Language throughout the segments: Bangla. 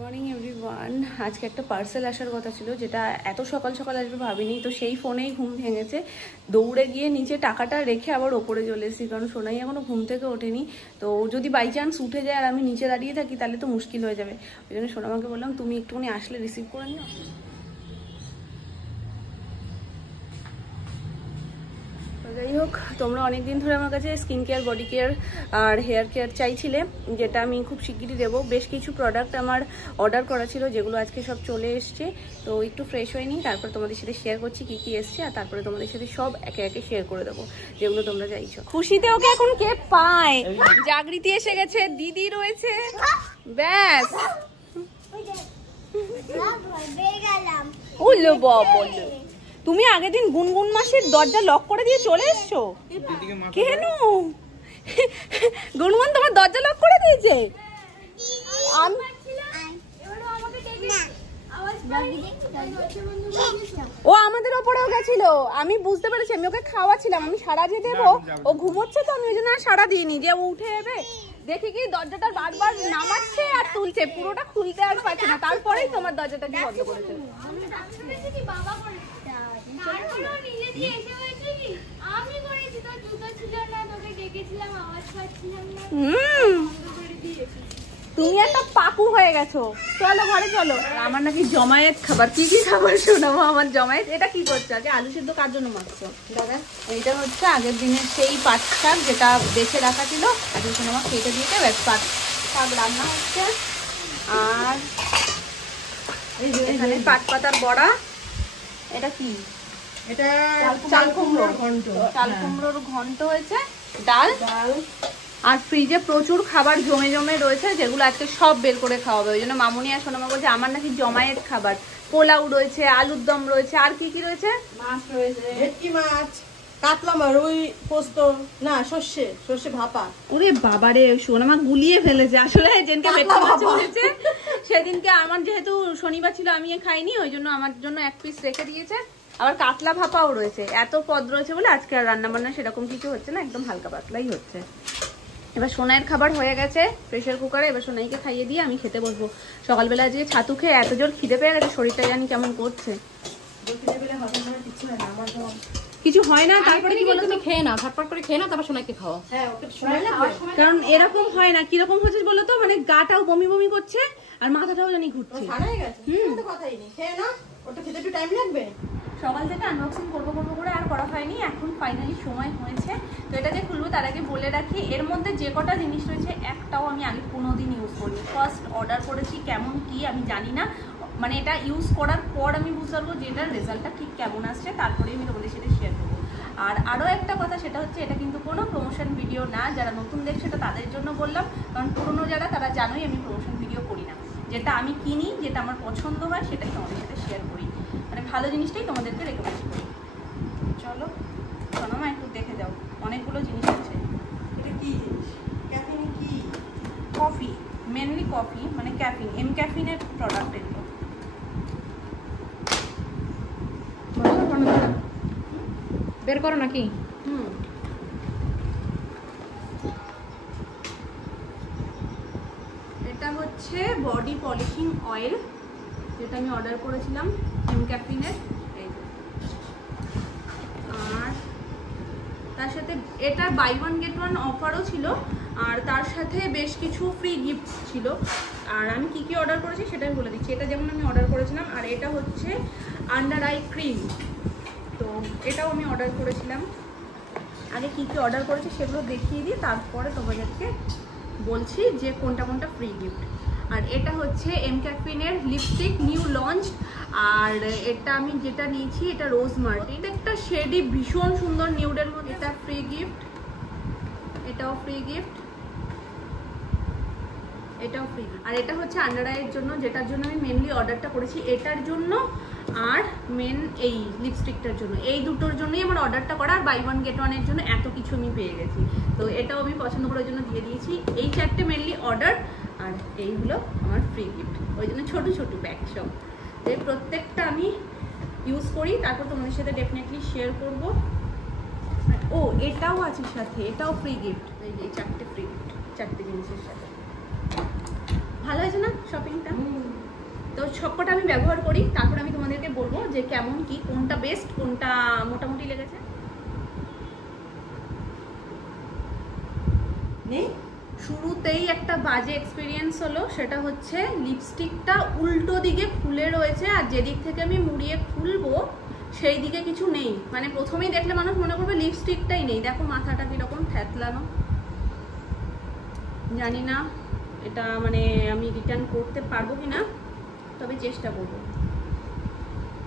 Morning everyone. আজকে একটা পার্সেল আসার কথা ছিল, যেটা এত সকাল সকাল আসবে ভাবিনি। তো সেই ফোনেই ঘুম ভেঙেছে, দৌড়ে গিয়ে নিচে টাকাটা রেখে আবার ওপরে চলে এসেছি, কারণ সোনাই এখনো ঘুম থেকে ওঠেনি। তো যদি বাই চান্স উঠে যায় আর আমি নিচে দাঁড়িয়ে থাকি তাহলে তো মুশকিল হয়ে যাবে। ওই জন্য সোনামাকে বললাম তুমি একটুখানি আসলে রিসিভ করে নিও। যাই হোক, তোমরা অনেকদিন ধরে আমার কাছে স্কিন কেয়ার, বডি কেয়ার আর হেয়ার কেয়ার চাইছিলে, যেটা আমি খুব শিগগিরই দেবো। বেশ কিছু প্রোডাক্ট আমার অর্ডার করা ছিল, যেগুলো আজকে সব চলে এসছে। তো একটু ফ্রেশ হয়নি, তারপর তোমাদের সাথে শেয়ার করছি কি কি এসছে, আর তারপরে তোমাদের সাথে সব একে একে শেয়ার করে দেবো যেগুলো তোমরা চাইছো। খুশিতে ওকে এখন কে পায়, জাগৃতি এসে গেছে, দিদি রয়েছে, ব্যাস উল্লো বলো। তুমি আগের দিন গুনগুন মাসির দরজা লক করে দিয়ে চলে এসছো কেন? গুনগুন তোমার দরজা লক করে দিয়েছে? ও আমাদের ওপরেও গেছিল, আমি বুঝতে পেরেছি, আমি ওকে খাওয়াছিলাম, আমি সারা যে দেবো, ও ঘুমোচ্ছে তো আমি ওই জন্য সারা দিইনি, যে ও উঠে যাবে। দেখি কি দরজাটা বারবার নামাচ্ছে আর তুলছে, পুরোটা খুলতে আর পারছে না, তারপরেই তোমার দরজাটাকে বন্ধ করেছে। তুমি একটা পাপু হয়ে গেছো। চলো ঘরে চলো। আমার নাকি জমায়েত খাবার, কি কি খাবার শোনাবো আমার জমায়েত। এটা কি করছো? আগে আলু সিদ্ধ কার জন্য মাখছো? দাদা এইটা হচ্ছে আগের দিনের সেই পাট শাক, যেটা বেছে রাখা ছিল, আজকে শোনামা কেটে দিয়েছে, পাট শাক রান্না হচ্ছে। আর এখানে পাট পাতার বড়া। এটা কি? এটা চাল কুমড়োর ঘন্ট। চাল কুমড়োর ঘন্ট হয়েছে, ডাল। আর ফ্রিজে প্রচুর খাবার জমে জমে রয়েছে, যেগুলো আজকে সব বের করে খাওয়াবে। ওই জন্য মামুনি আর সোনামা বলছে আমার নাকি জমায়েত খাবার। পোলাও রয়েছে, আলুর দম রয়েছে, আর কি কি রয়েছে? মাছ রয়েছে, ভেটকি মাছ, কাতলা মাছ, রুই পোস্ত, না সর্ষে ভাপা। ওরে বাবারে, সোনামা গুলিয়ে ফেলেছে। আসলে যেদিনকে ভেটকি মাছ হয়েছে সেদিনকে আমার যেহেতু শনিবার ছিল, আমি খাইনি, ওই জন্য আমার জন্য এক পিস রেখে দিয়েছে। আবার কাতলা ভাপাও রয়েছে। এত পদ রয়েছে বলে আজকে আর রান্না বান্না সেরকম কিছু হচ্ছে না, একদম হালকা পাতলাই হচ্ছে। এবার সোনাইয়ের খাবার হয়ে গেছে প্রেসার কুকারে, এবার সোনাইকে খাইয়ে দিয়ে আমি খেতে বসবো। সকালবেলা আজকে ছাতু খেয়ে এত জোর খিদে পেয়ে গেছে, শরীরটা জানি কেমন করছে। কিছু হয় না, তারপরে কি বলো, তুমি খেয়ে না, ঝটপট করে খেয়ে না, তারপর সোনাইকে খাও। কারণ এরকম হয় না, কিরকম হচ্ছে বলো তো, মানে গাটাও বমি বমি করছে আর মাথাটাও জানি ঘুরছে। সকাল থেকে আনবক্সিং করবো করে আর করা হয়নি, এখন ফাইনালি সময় হয়েছে। তো এটাকে খুলবো, তার আগে বলে রাখি, এর মধ্যে যে কটা জিনিস রয়েছে একটাও আমি আগে কোনোদিন ইউজ করিনি। ফার্স্ট অর্ডার করেছি, কেমন কি আমি জানি না, মানে এটা ইউজ করার পর আমি বুঝতে পারবো যে এটার রেজাল্টটা ঠিক কেমন আসছে, তারপরেই আমি তোমাদের সাথে শেয়ার করবো। আর আরও একটা কথা, সেটা হচ্ছে এটা কিন্তু কোনো প্রমোশন ভিডিও না। যারা নতুন দেখছে সেটা তাদের জন্য বললাম, কারণ পুরনো যারা তারা জানোই আমি প্রমোশন ভিডিও করি না। যেটা আমি কিনি, যেটা আমার পছন্দ হয়, সেটাই তোমাদের সাথে শেয়ার করি, মানে ভালো জিনিসটাই তোমাদেরকে রেকমেন্ড করি। চলো সোনামা একটু দেখে যাও, অনেকগুলো জিনিস আছে। এটা কি জিনিস? ক্যাফিন কি? কফি, মেনলি কফি, মানে ক্যাফিন, এম ক্যাফিনের প্রোডাক্ট এগুলো। বের করো নাকি? এটা হচ্ছে বডি পলিশিং অয়েল, যেটা আমি অর্ডার করেছিলাম এম ক্যাফিনের। আর তার সাথে এটা বাই ওয়ান গেট ওয়ান অফারও ছিল, আর তার সাথে বেশ কিছু ফ্রি গিফট ছিল। আর আমি কি কি অর্ডার করেছি সেটাই বলে দিচ্ছি। এটা যেমন আমি অর্ডার করেছিলাম, আর এটা হচ্ছে আন্ডার আই ক্রিম, তো এটাও আমি অর্ডার করেছিলাম। আগে কি কি অর্ডার করেছি সেগুলো দেখিয়ে দিই, তারপরে তোমাদেরকে বলছি যে কোনটা কোনটা ফ্রি গিফট। আর এটা হচ্ছে এম ক্যাফিনের লিপস্টিক, নিউ লঞ্চ। আর এটা আমি যেটা নিয়েছি এটা রোজ মার্টি, এটা একটা শেডি ভীষণ সুন্দর নিউডের মধ্যে, এটা ফ্রি গিফট। এটাও ফ্রি গিফট, এটাও ফ্রি। আর এটা হচ্ছে আন্ডার আইয়ের জন্য, যেটার জন্য আমি মেনলি অর্ডারটা করেছি, এটার জন্য আর মেন এই লিপস্টিকটার জন্য, এই দুটোর জন্যই আমার অর্ডারটা করা। আর বাই ওয়ান গেট ওয়ানের জন্য এত কিছু আমি পেয়ে গেছি, তো এটাও আমি পছন্দ করার জন্য দিয়ে দিয়েছি। এই চারটে মেনলি অর্ডার, আর এইগুলো আমার ফ্রি গিফট, ওই জন্য ছোটো ছোটো ব্যাগ সব। তো প্রত্যেকটা আমি ইউজ করি, তারপর তোমাদের সাথে ডেফিনেটলি শেয়ার করবো। ও এটাও আছে সাথে, এটাও ফ্রি গিফট। এই যে চারটে ফ্রি গিফট, চারটে জিনিসের সাথে। ভালো হয়েছে না শপিংটা? তো সবকটা আমি ব্যবহার করি, তারপর আমি তোমাদেরকে বলবো যে কেমন কি, কোনটা বেস্ট, কোনটা মোটামুটি লেগেছে। শুরুতেই একটা বাজে এক্সপিরিয়েন্স হলো, সেটা হচ্ছে লিপস্টিকটা উল্টো দিকে খুলে রয়েছে, আর যেদিক থেকে আমি মুড়িয়ে খুলবো সেই দিকে কিছু নেই। মানে প্রথমেই দেখলে মানুষ মনে করবে লিপস্টিকটাই নেই। দেখো মাথাটা কিরকম থ্যাতলানো। জানি না এটা মানে আমি রিটার্ন করতে পারবো কিনা, তবে চেষ্টা করবো।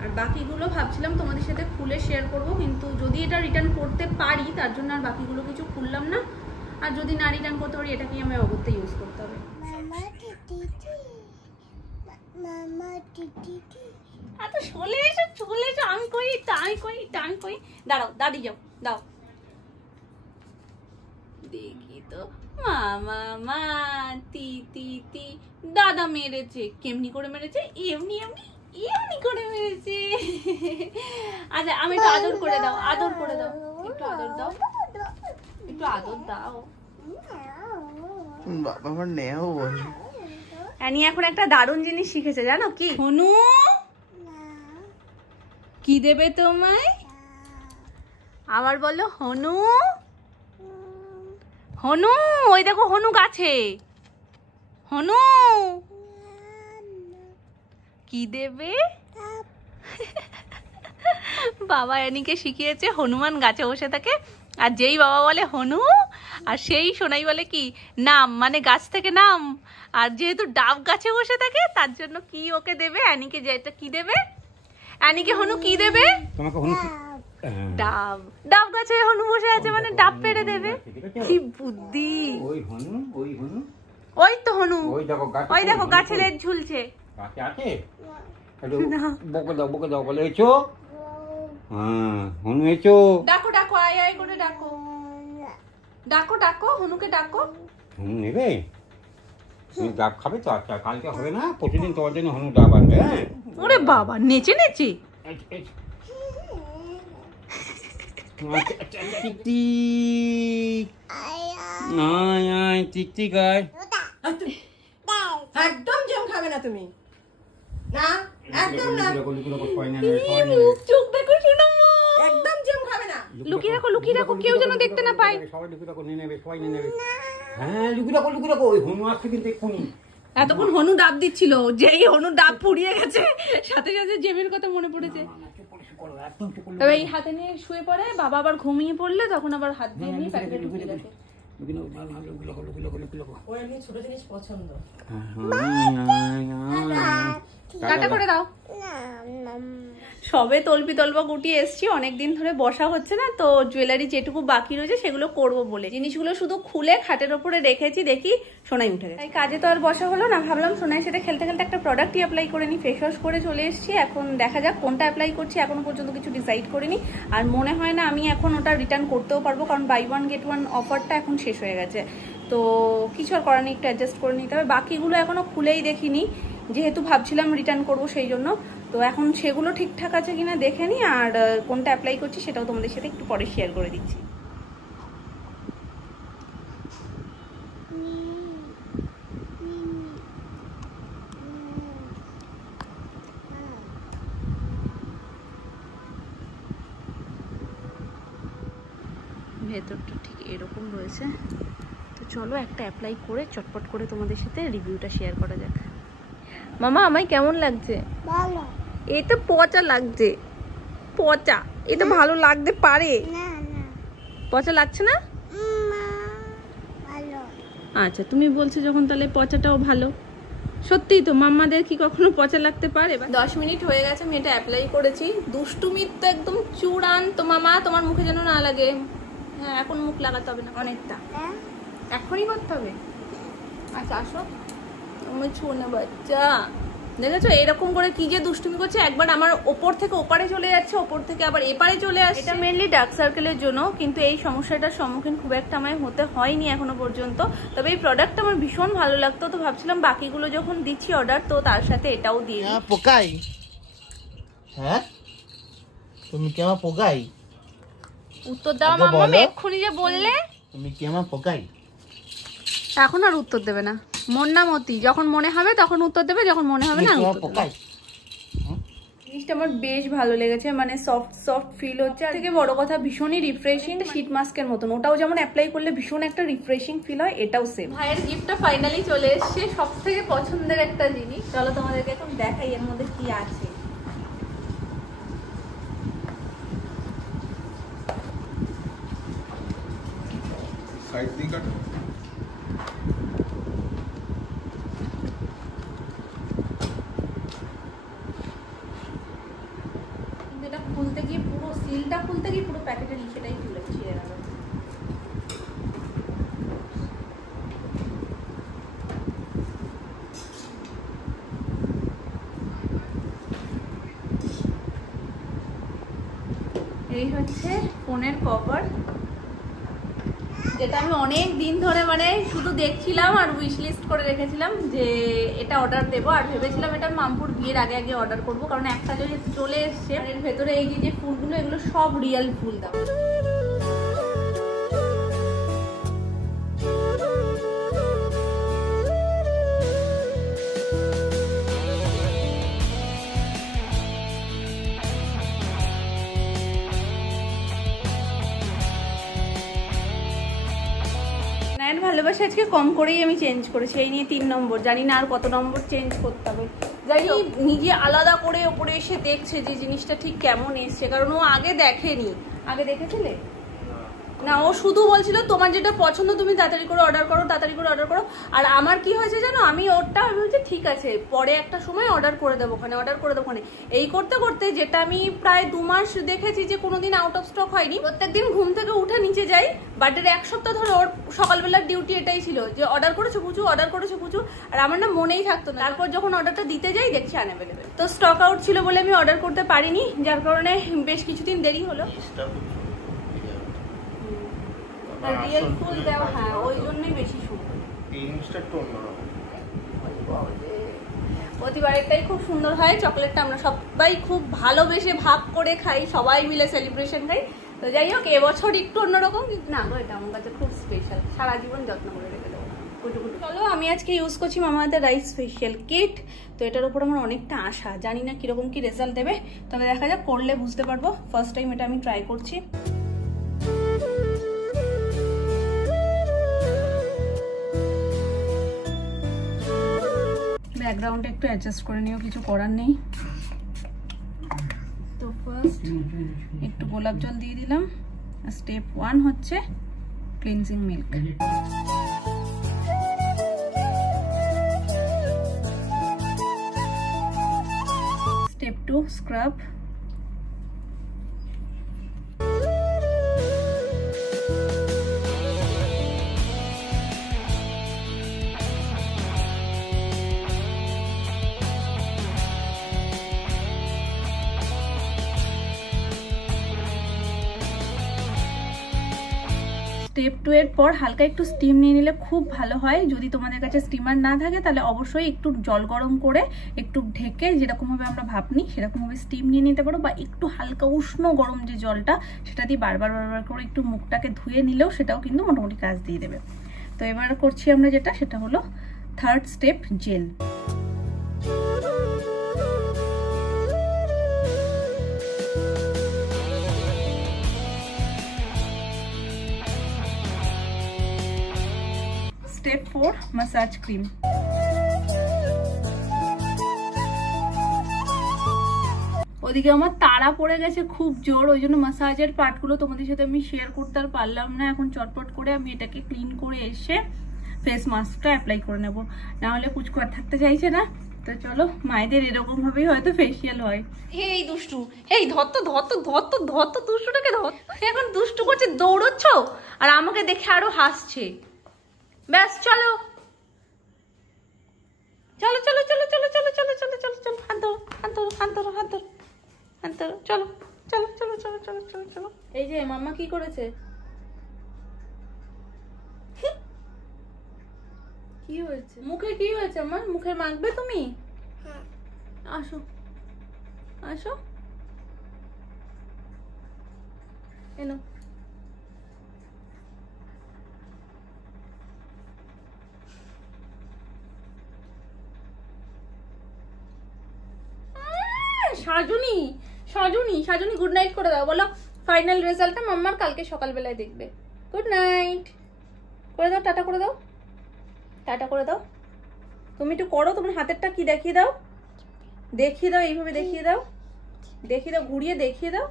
আর বাকিগুলো ভাবছিলাম তোমাদের সাথে খুলে শেয়ার করব, কিন্তু যদি এটা রিটার্ন করতে পারি তার জন্য আর বাকিগুলো কিছু খুললাম না। আর যদি না রিটার্ন করতে পারি এটাকেই আমি অগত্যা ইউজ করতে হবে। এত চলে এসো, আমি কই। দাঁড়াও, দাদি যাও, দাও দেখি তো। মামা তি তি তি দাদা মেরেছে। কেমনি করে মেরেছে? এমনি করে মেরেছে। আচ্ছা আমি একটু আদর করে দাও, একটু আদর দাও। আমার নেও বল। অ্যানি এখন একটা দারুণ জিনিস শিখেছে, জানো কি? হনু কি দেবে তোমায়? আবার বলো হনু। ওই দেখো হনু গাছে। হনু কি দেবে? বাবা অ্যানিকে শিখিয়েছে হনুমান গাছে বসে থাকে, আর যেই বাবা বলে হনু আর সেই সোনাই বলে কি নাম, মানে গাছ থেকে নাম। আর যেহেতু ডাব গাছে বসে থাকে তার জন্য কি ওকে দেবে অ্যানিকে, যেটা কি দেবে অ্যানিকে হনু কি দেবে? তোমাকে হনু ডাব গাছে হনু বসে আছে মানে ডাব পেড়ে দেবে। কি বুদ্ধি! ওই তো হনু, ওই দেখো গাছের এর ঝুলছে। গাছে আছে? বকে দাও বলে এসো। হ্যাঁ হনু এসো। ডাকো আয় করে ডাকো হনুকে ডাকো। হনু নেবে? তুমি ডাব খাবে তো? আচ্ছা কালকে হবে না, প্রতিদিন তোমার জন্য হনু ডাব আনবে। হ্যাঁ ওরে বাবা, নেচে টিকটিক আয়। একদম জম খাবে না তুমি, না একদম না। চোখ দেখো শোনো, একদম জম খাবে না। লুকিয়ে রাখো কেউ যেন দেখতে না পায়। সবাই লুকিয়ে রাখো, নিয়ে নেবে, সবাই নিয়ে নেবে। হ্যাঁ লুকিয়ে রাখো। ওই হনু আসছে কিন্তু এক্ষুনি। এতক্ষণ হনু ডাব দিচ্ছিল, যেই হনু ডাব পুড়িয়ে গেছে সাথে সাথে জেমের কথা মনে পড়েছে। তবে এই হাতে নিয়ে শুয়ে পড়ে, বাবা আবার ঘুমিয়ে পড়লে তখন আবার হাত দিয়ে নিয়ে প্যাকেটে ঢুকিয়ে রাখে। ওর এমনি ছোট জিনিস পছন্দ। টাটা করে দাও। সবে তল্পা গুটিয়ে এসছি, অনেকদিন ধরে বসা হচ্ছে না, তো জুয়েলারি যেটুকু বাকি রয়েছে সেগুলো করব বলে জিনিসগুলো শুধু খুলে খাটের ওপরে রেখেছি। দেখি সোনাই উঠে গেছে। কাজে তো আর বসা হলো না, ভাবলাম সোনাইয়ের সাথে খেলতে একটা প্রোডাক্টই অ্যাপ্লাই করে নি। ফেস ওয়াশ করে চলে এসেছি, এখন দেখা যাক কোনটা অ্যাপ্লাই করছি। এখনো পর্যন্ত কিছু ডিসাইড করিনি, আর মনে হয় না আমি এখন ওটা রিটার্ন করতেও পারবো, কারণ বাই ওয়ান গেট ওয়ান অফারটা এখন শেষ হয়ে গেছে। তো কিছু আর করার নেই, একটু অ্যাডজাস্ট করে নিতে হবে। বাকিগুলো এখনো খুলেই দেখিনি, যেহেতু ভাবছিলাম রিটার্ন করবো সেই জন্য। তো এখন সেগুলো ঠিকঠাক আছে কিনা দেখে নিই, আর কোনটা অ্যাপ্লাই করছি সেটাও তোমাদের সাথে একটু পরে শেয়ার করে দিচ্ছি। ভেতরটা ঠিক এরকম রয়েছে। তো চলো একটা অ্যাপ্লাই করে চটপট করে তোমাদের সাথে রিভিউটা শেয়ার করা যাক। মামা আমায় কেমন লাগছে? ভালো। এই তো পচা লাগছে, পচা। এটা ভালো লাগতে পারে না? পচা লাগছে না? ভালো। আচ্ছা তুমি বলছো যখন, তাহলে পচাটাও ভালো। সত্যিই তো, মাম্মাদের কি কখনো পচা লাগতে পারে? 10 মিনিট হয়ে গেছে আমি এটা অ্যাপ্লাই করেছি। দুষ্টুমির তো একদম চূড়ান্ত। মামা তোমার মুখে যেন না লাগে। হ্যাঁ এখন মুখ লাগাতে হবে না, অনেকটা এখনই করতে হবে। আচ্ছা আসো, আমার ছোনা বাচ্চা। দেখেছো এরকম করে কি যে দুষ্টুমি করছে, একবার আমার ওপর থেকে ওপারে চলে যাচ্ছে, ওপর থেকে আবার এপারে চলে আসছে। এটা মেনলি ডার্ক সার্কেলের জন্য, কিন্তু এই সমস্যাটার সম্মুখীন খুব একটা আমায় হতে হয়নি এখনো পর্যন্ত। তবে এই প্রোডাক্টটা আমার ভীষণ ভালো লাগতো, তো ভাবছিলাম বাকিগুলো যখন দিচ্ছি অর্ডার, তো তার সাথে এটাও দিয়ে দিই। পোকাই, হ্যাঁ তুমি কি আমার পোকাই? উত্তর দাও মাম্মা, এক্ষুনি যে বললে। তুমি কি আমার পোকাই? এখন আর উত্তর দেবে না। মন না মতি, যখন মনে হবে তখন উত্তর দেবে, যখন মনে হবে না তোমার উত্তর দেবে। পোকাই। জিনিসটা আমার বেশ ভালো লেগেছে, মানে সফট সফট ফিল হচ্ছে। আর থেকে বড় কথা ভীষণই রিফ্রেশিং, শীট মাস্কের মতন। ওটাও যেমন অ্যাপ্লাই করলে ভীষণ একটা রিফ্রেশিং ফিল হয়, এটাও সেম। ভাইয়ের গিফটটা ফাইনালি চলে এসেছে, সব থেকে পছন্দের একটা জিনিস। চলো তোমাদেরকে এখন দেখাই এর মধ্যে কি আছে। সাইড দিয়ে কাটো। কিন্তু এটা খুলতে গিয়ে পুরো সিলটা খুলতে গিয়ে পুরো প্যাকেটের ইসেটাই খুলে ছিঁড়ে গেল। এই হচ্ছে ফোনের কভার, যেটা আমি অনেক দিন ধরে মানে শুধু দেখছিলাম আর উইশ লিস্ট করে রেখেছিলাম যে এটা অর্ডার দেবো। আর ভেবেছিলাম এটা মামপুর বিয়ের আগে আগে অর্ডার করবো, কারণ একটা যদি চলে এসছে। এর ভেতরে এই যে ফুলগুলো, এগুলো সব রিয়েল ফুল দাও। নাইন ভালোবাসা আজকে কম করেই আমি চেঞ্জ করেছি, এই নিয়ে 3 নম্বর। জানি না আর কত নম্বর চেঞ্জ করতে হবে। জানি নিজে আলাদা করে ওপরে এসে দেখছে যে জিনিসটা ঠিক কেমন এসছে, কারণ ও আগে দেখেনি। আগে দেখেছিলে না, ও শুধু বলছিল তোমার যেটা পছন্দ তুমি তাড়াতাড়ি করে অর্ডার করো, তাড়াতাড়ি করে অর্ডার করো। আর আমার কি হয়েছে জানো, আমি বলছি ঠিক আছে পরে একটা সময় অর্ডার করে দেবো ওখানে, অর্ডার করে দেবো ওখানে। এই করতে করতে যেটা আমি প্রায় 2 মাস দেখেছি যে কোনোদিন আউট অফ স্টক হয়নি। প্রত্যেকদিন ঘুম থেকে উঠে নিচে যাই, বার্থডের 1 সপ্তাহ ধরে ওর সকালবেলার ডিউটি এটাই ছিল যে অর্ডার করেছো পুচু, অর্ডার করেছো পুচু। আর আমার না মনেই থাকতো না। তারপর যখন অর্ডারটা দিতে যাই দেখছি আনঅ্যাভেলেবল। তো স্টক আউট ছিল বলে আমি অর্ডার করতে পারিনি, যার কারণে বেশ কিছুদিন দেরি হলো। রিয়েল ফুল দেওয়া, হ্যাঁ ওই জন্যই বেশি সুন্দর। জিনিসটা একটু অন্যরকম। প্রতিবারেরটাই খুব সুন্দর হয়। চকলেটটা আমরা সবাই খুব ভালোবেসে ভাগ করে খাই, সবাই মিলে সেলিব্রেশন খাই। তো যাই হোক এবছর একটু অন্যরকম, না গো এটা আমার কাছে খুব স্পেশাল, সারা জীবন যত্ন করে রেখে দেবো। চলো আমি আজকে ইউজ করছি মামাআর্থের রাইস ফেশিয়াল কিট। তো এটার উপর আমার অনেকটা আশা, জানি না কিরকম কি রেজাল্ট দেবে, তবে দেখা যাক, করলে বুঝতে পারবো। ফার্স্ট টাইম এটা আমি ট্রাই করছি। ব্যাকগ্রাউন্ডে একটু অ্যাডজাস্ট করে নিও, কিছু করার নেই। তো ফার্স্ট একটু গোলাপ জল দিয়ে দিলাম। স্টেপ 1 হচ্ছে cleansing milk. Step 2 scrub. Step 2 এর পর হালকা একটু স্টিম নিয়ে নিলে খুব ভালো হয়। যদি তোমাদের কাছে স্টিমার না থাকে তাহলে অবশ্যই একটু জল গরম করে একটু ঢেকে, যেরকমভাবে আমরা ভাপ নিই সেরকমভাবে স্টিম নিয়ে নিতে পারো, বা একটু হালকা উষ্ণ গরম যে জলটা সেটা দিয়ে বারবার করে একটু মুখটাকে ধুয়ে নিলেও সেটাও কিন্তু মোটামুটি কাজ দিয়ে দেবে। তো এবার করছি আমরা যেটা, সেটা হলো 3rd step gel. Step 4 massage cream. ওদিকে আমার তাড়া পড়ে গেছে খুব জোর, ওই জন্য ম্যাসাজের পার্টগুলো তোমাদের সাথে আমি শেয়ার করতে আর পারলাম না। এখন চটপট করে আমি এটাকে ক্লিন করে এসে ফেস মাস্কটা অ্যাপ্লাই করে নেব, না হলে পুচকু আর থাকতে চাইছে না। তো চলো, মায়েদের এরকম ভাবেই হয়তো ফেসিয়াল হয়। এই দুষ্টু, এই ধত্ত দুষ্টুটাকে ধর। এখন দুষ্টু করছে, দৌড়চ্ছ আর আমাকে দেখে আরো হাসছে। ব্যাস চলো চলো চলো চলো চলো চলো চলো চলো চলো চলো, হাত ধরো হাত ধরো হাত ধরো হাত ধরো হাত ধরো, চলো চলো চলো চলো চলো চলো চলো। এই যে মাম্মা কি করেছে, কি হয়েছে মুখে, কি হয়েছে আমার মুখে, মাখবে তুমি? আসো আসো, এনো। সাজুনি সাজুনি সাজুনি গুড নাইট করে দাও, বলো ফাইনাল রেজাল্টটা মাম্মার কালকে সকালবেলায় দেখবে। গুড নাইট করে দাও, টাটা করে দাও, টাটা করে দাও। তুমি একটু করো, তোমার হাতেরটা কি দেখিয়ে দাও, দেখিয়ে দাও, এইভাবে দেখিয়ে দাও, দেখিয়ে দাও, ঘুরিয়ে দেখিয়ে দাও।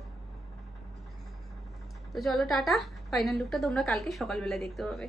তো চলো টাটা, ফাইনাল লুকটা তোমরা কালকে সকালবেলায় দেখতে পাবে।